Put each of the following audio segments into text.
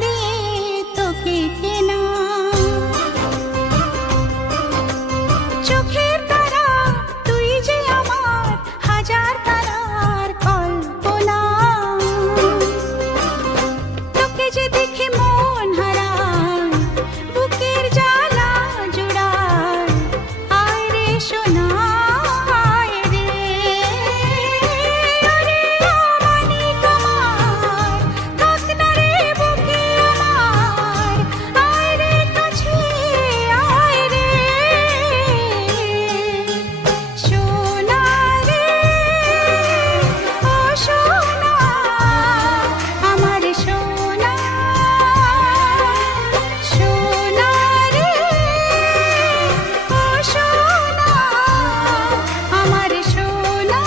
দিয়ে তোকে কেনা। চোখের তারা তুই যে আমার হাজার তারার কল্পনা। তোকে যে দেখে মন হারায়, বুকের জ্বালা জুড়ায়। আয় রে সোনা আয় রে, ওরে আমানিক আমার, থাক না রে বুকে আমার। আয় রে কাছে আয় রে, সোনা রে ও সোনা আমার সোনা। সোনা রে ও সোনা আমার সোনা।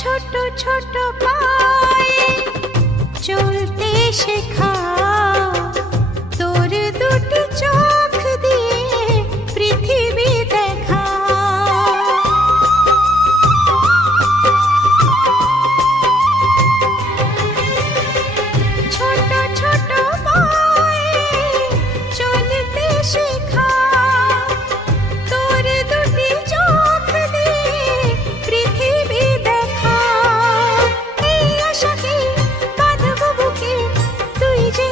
ছোট ছোট পায়ে চলতে শেখা, তোর দুটি চোখ দিয়ে পৃথিবী দেখা। ছোট ছোট পায়ে চলতে শেখা, তোর দুটি চোখ দিয়ে পৃথিবী দেখা। এই আশাকে বাঁধব বুকে, তুই যে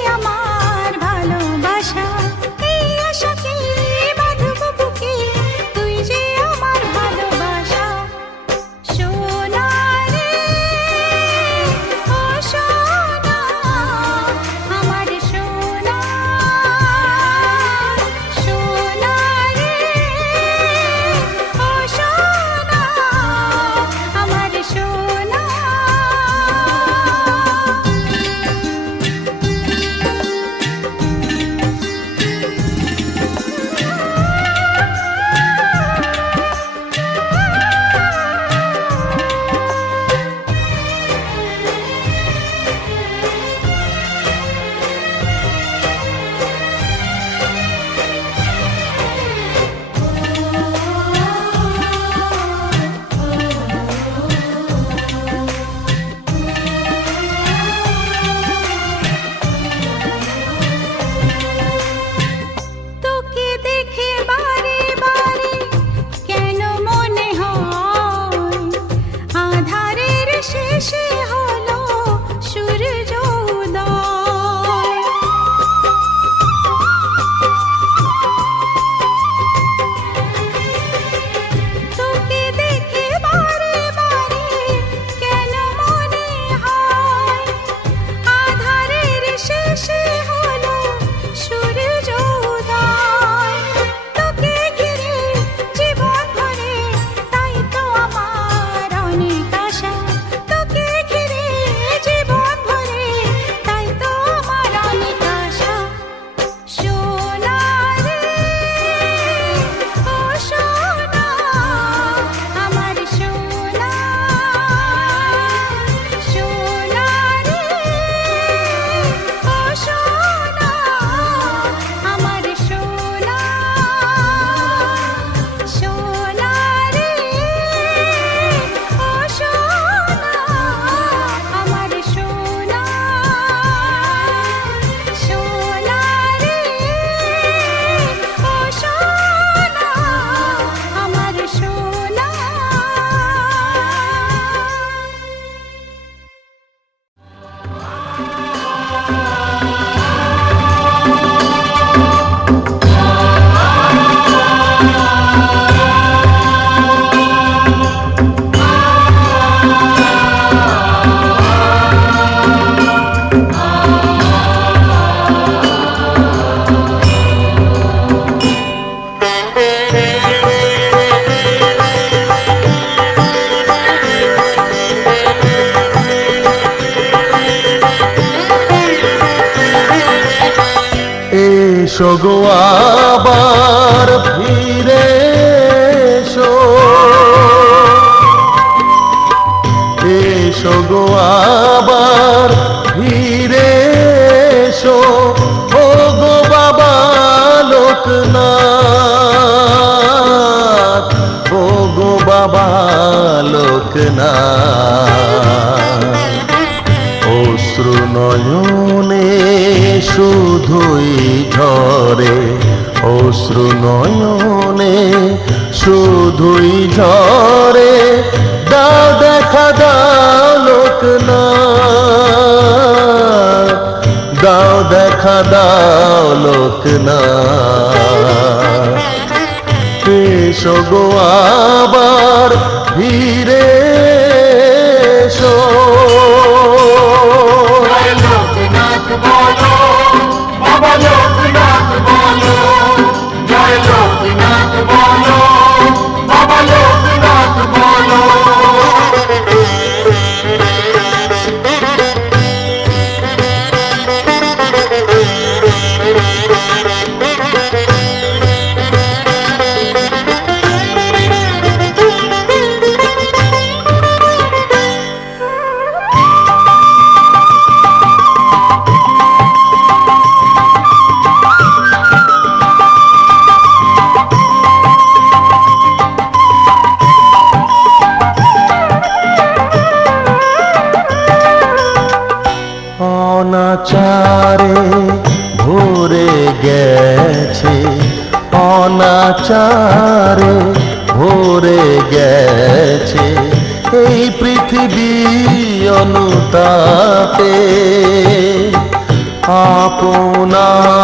এসো গো আবার ফিরে এসো, এসো গো আবার ফিরে এসো, ও গো বাবা লোকনাথ, ও গো বাবা লোকনাথ। অশ্রু নয়নে শুধুই ঝরে, অশ্রু নয়নে শুধুই ঝরে, দাও দেখা দাও লোকনাথ, দাও দেখা দাও লোকনাথ। এসো গো আবার ফিরে এসো। লোকনাথ বলো, বাবা লোকনাথ বলো, জয় লোকনাথ বলো, বাবা লোকনাথ বলো। অনাচারে ভরে গেছে, অনাচারে ভরে গেছে এই পৃথিবী অনুতাপে। আপন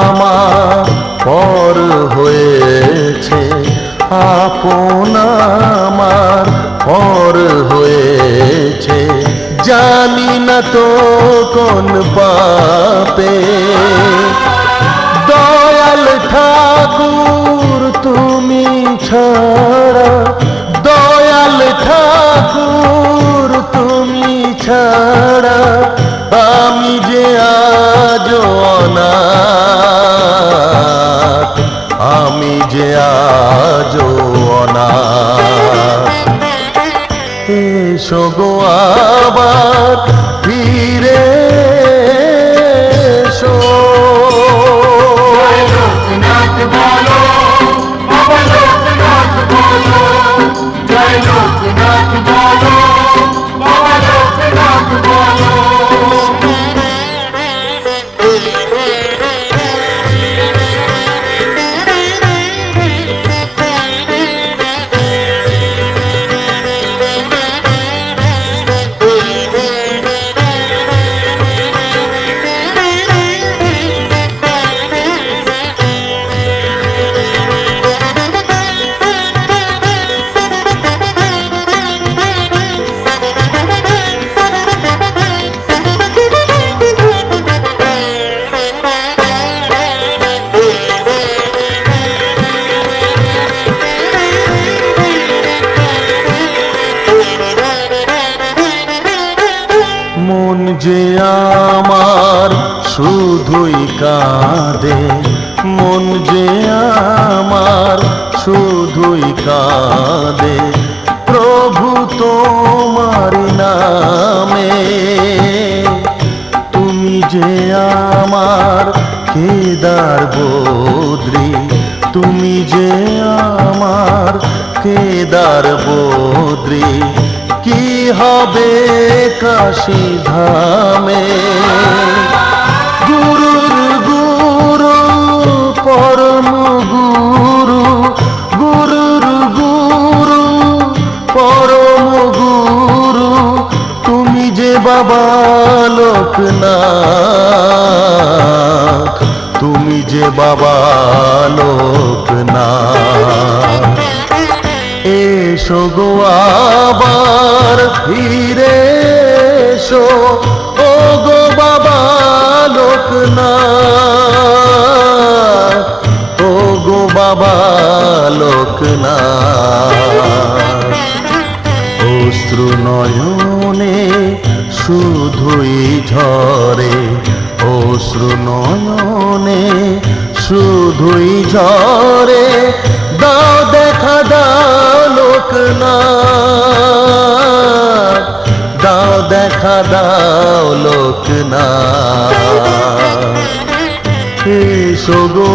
আমার পর হয়েছে, আপন আমার পর হয়েছে, জানি না তো কোন পাপে। দয়াল ঠাকুর তুমি ছাড়া, দয়াল ঠাকুর তুমি ছাড়া, আমি যে আজ অনাথ, আমি যে আজ অনাথ। এসো গো আবার ফিরে এসো। লোকনাথ বলো, বাবা লোকনাথ বলো, জয় লোকনাথ বলো, বাবা লোকনাথ বলো। মন যে আমার শুধুই কাঁদে, মন যে আমার শুধুই কাঁদে, প্রভু তোমার নামে। তুমি যে আমার কেদার বদ্রী, তুমি যে আমার কেদার বদ্রী, কি হবে কাশী ধামে। গুরুর গুরু পরম গুরু, গুরুর গুরু পরম গুরু, তুমি যে বাবা লোকনাথ, তুমি যে বাবা লোকনাথ। এসো গো আবার ফিরে এসো, ও গো বাবা লোকনাথ, ও গো বাবা লোকনাথ। অশ্রু নয়নে শুধুই ঝরে, অশ্রু নয়নে শুধুই ঝরে দাও দেখা দাও লোকনাথ, দাও দেখা দাও লোকনাথ। এসো গো